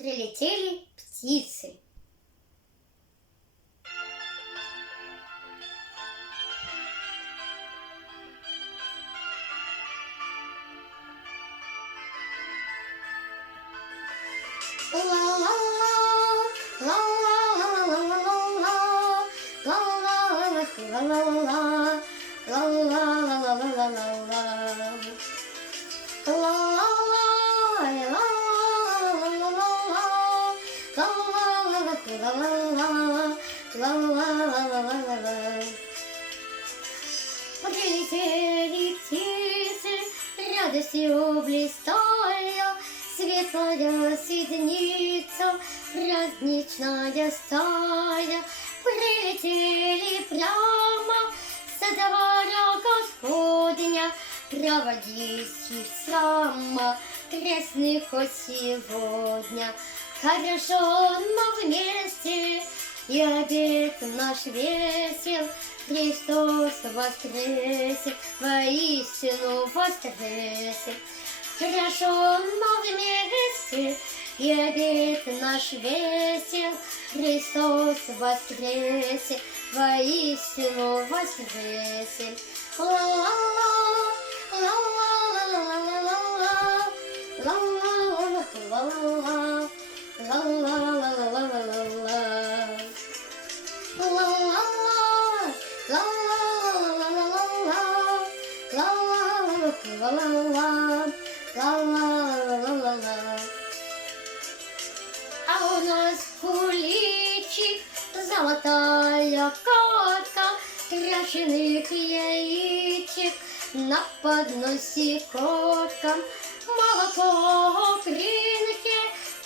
Прилетели птицы. Прилетели птицы, радостью блистая, светлая седмица, праздничная стая. Прилетели прямо со двора Господня, проводить их сама крестных сегодня. Хорошо, но вместе, и обед наш весел, Христос воскресе, воистину воскресе. Хорошо, но вместе, и обед наш весел, Христос воскресе, воистину воскресе. А у нас куличик, золотая катка, крашеных яичек на подносе коткам. Молоко, кринки,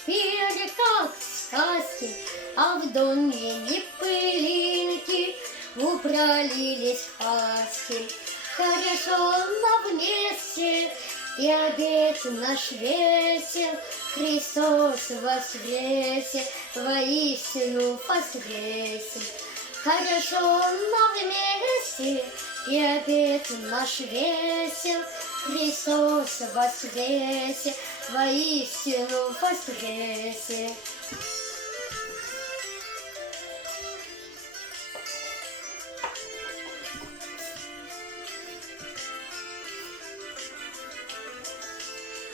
пили как в сказке, а в доме не пылинки, убрались хаски. Хорошо, но вместе, и обед наш весел, Христос воскресе, воистину воскресе. Хорошо, но вместе, и обед наш весел, Христос воскресе, воистину воскресе.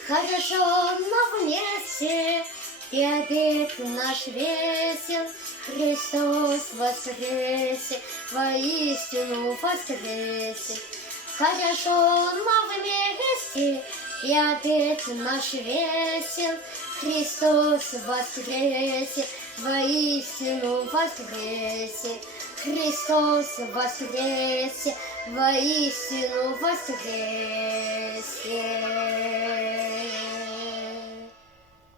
Хорошо, но вместе, и обед наш весел, Христос воскресе, воистину воскресе. Хорошо, но вместе, и обед наш весел, Христос воскресе, воистину воскресе. Христос воскресе, воистину воскресе.